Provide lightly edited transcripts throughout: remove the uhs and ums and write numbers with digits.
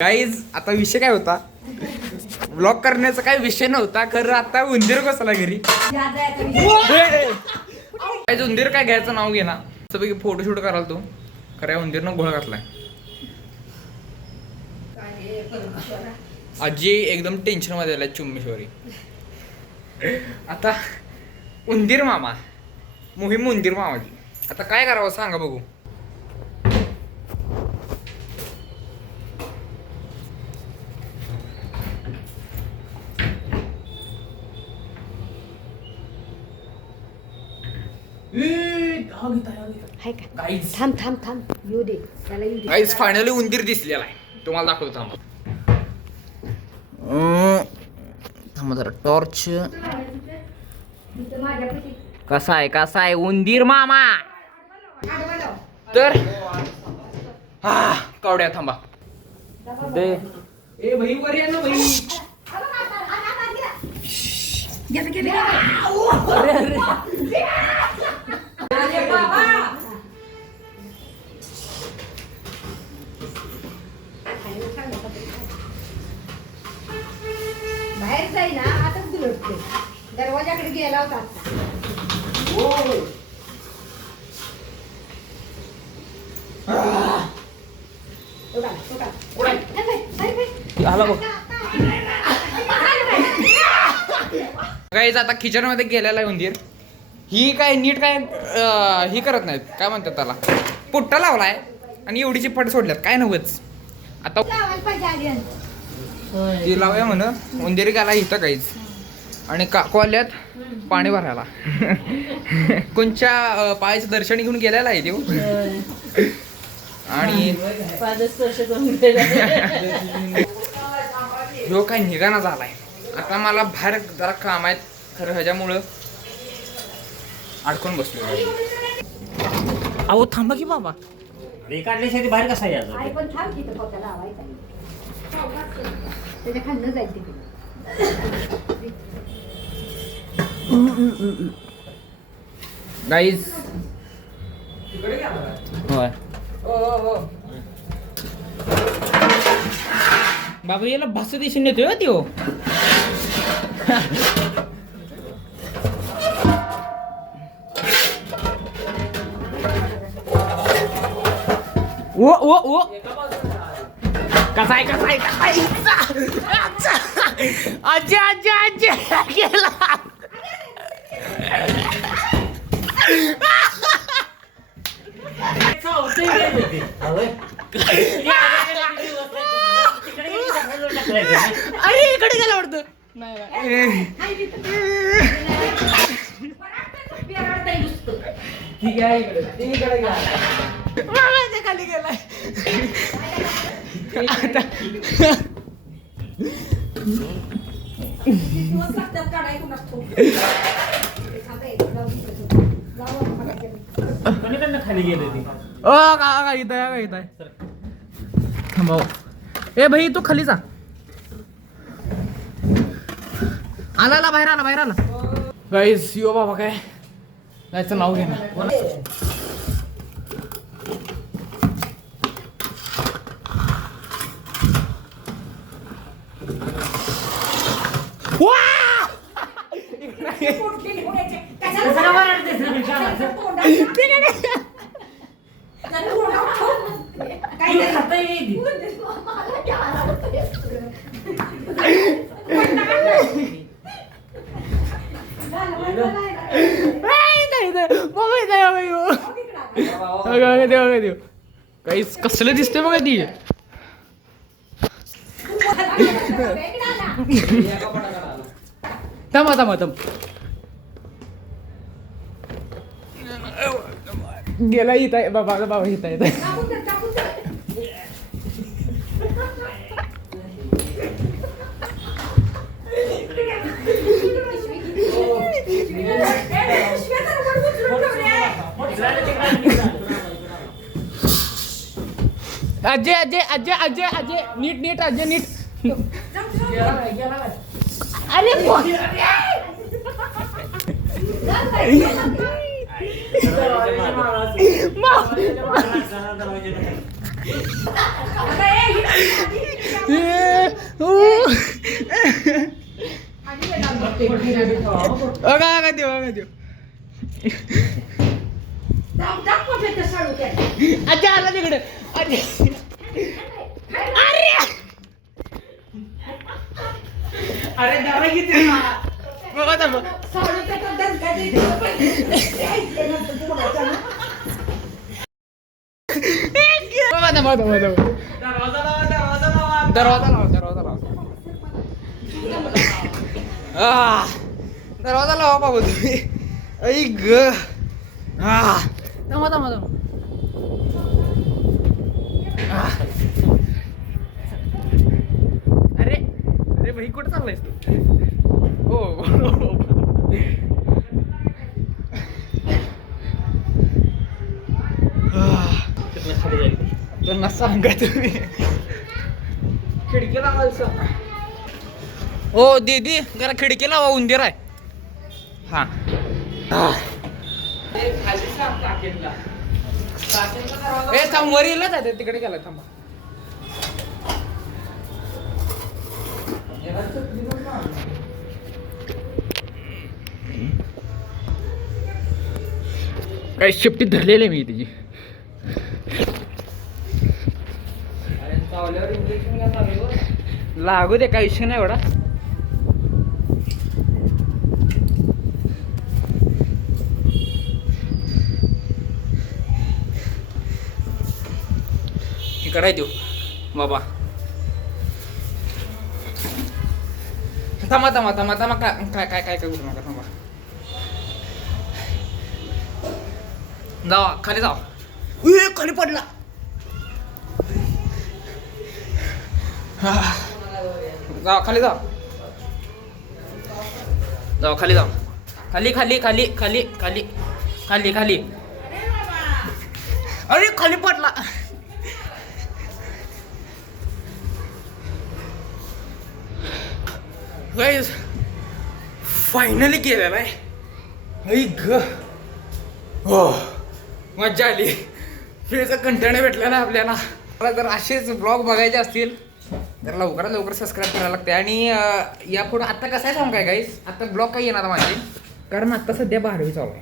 Guys आता विषय काय होता, ब्लॉग करण्याचा काही विषय नव्हता. खरं आता उंदीर बसला घरी. गाईज उंदीर काय घ्यायचं नाव घे ना, सगळी फोटोशूट कराल तू. खरं उंदीरनं घोळ घातलाय. आजी एकदम टेन्शन मध्ये आलाय चुम्मेश्वरी. आता उंदीर मामा मोहीम उंदीर मामाची आता काय करावं सांगा बघू. थांब थांब थांब येऊ दे त्याला येऊ दे. गाईज फायनली उंदीर दिसलेला आहे, तुम्हाला दाखवतो. थांबा थांबा जरा टॉर्च. कसा आहे उंदीर मामा. तर हा कावड्या थांबा. ए भाई वर या ना भाई. अरे अरे बाहेर जाई ना आताच दुलटते. दरवाजाकडे गेला होता आता. गाईज आता किचन मध्ये गेलेला आहे उंदीर. ही काय नीट काय ही करत नाहीत, काय म्हणतात त्याला, पुट्टा लावलाय आणि एवढीची फट सोडल्यात. काय नव्हच आता ती लावूया म्हण. उंदीर गेला इथं काहीच आणि काकू आल्यात पाणी भरायला. कोणच्या पायाचं दर्शन घेऊन गेलेला आहे देव. आणि ह्यो काय निघाना झालाय. आता मला बाहेर जरा काम आहेत खरं, ह्याच्यामुळं अडकून बसलो. अहो थांबा की बाबा. काढल्यासाठी बाहेर कसा यायचं? आई पण थांब तिथं पोत्याला लावायचा. त्याच्या खाल्लं जाईल तिथे. गाईज होय बाबा याला भास दिसून येतोय त्यो. ओ ओ ओ कसाय आजी गेला. अरे इकडे गेला वाटतं. ठीक आहे इकडे खाली गेलाय. खाली गेले ती. का इथं थांबा. ए भाई तू खाली जा. आला बाहेर आला. गाईस यो बाबा काय जायचं नाव घे ना. काहीच कसलं दिसतंय बघा ती. थांब गेला इथं आहे बाबा इथं आहे. अजय नीट अजय नीट. अरे आता ए, आधी वेळ लागतो. अगा देऊ दाखवा फेकतं साडू त्या. अच्छा आला तिकडे अरे दारा किती बघा थांबा. साडू त्याचा दणका देते. ते ऐकते नंतर तुम्हाला ना. बघा थांबा. दरवाजा लावा दरवाजा लावा बाबा तुम्ही. ऐ ग थांबा. अरे भाई कुठं चाललायस तू? हो तिथनं खाली जाईल. त्यांना सांगा तुम्ही खिडकी लावायचं. ओ दीदी जरा खिडकी लावा उंदीर आहे. हा ए थांब वर येईल जाते तिकडे गेला थांबा. काही शिफ्टीत धरलेले मी तिची. लागू दे काही विषय नाही एवढा. इकडे देऊ बाबा. थांबा काय करू नका. थांबा जावा खाली जावा. खाली पडला. जावा खाली जावा खाली जावा खाली. अरे खाली पडला. गाईज फायनली केलेला आहे. ऐ ग हो मज्जा आली. फ्रीचा कंटेंट भेटलेला आहे आपल्याला. मला जर असेच ब्लॉग बघायचे असतील तर लवकरात लवकर सबस्क्राईब करायला लागते. आणि यापुढे आता कसं आहे सांगू काय गाईस, आता ब्लॉग काही येणार माझे कारण आता सध्या 12वी चालू आहे.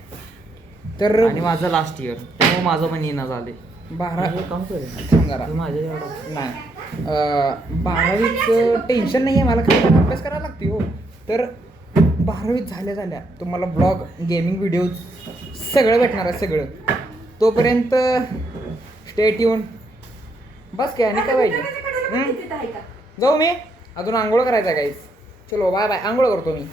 तर आणि माझं लास्ट इयर त्यामुळे माझं पण येणं झाले. 12 काम करेल सांगा माझ्या एवढं नाही 12वीचं टेन्शन नाही आहे मला. काही अभ्यास करायला लागते हो. तर 12वीत झाल्या तुम्हाला ब्लॉग गेमिंग व्हिडिओज सगळं भेटणार आहे सगळं. तोपर्यंत स्टे ट्यून. बस काय आणि काय पाहिजे. तिथं आहे का? जाऊ मी अजून आंघोळ करायचं आहे गाईस. चलो बाय आंघोळ करतो मी.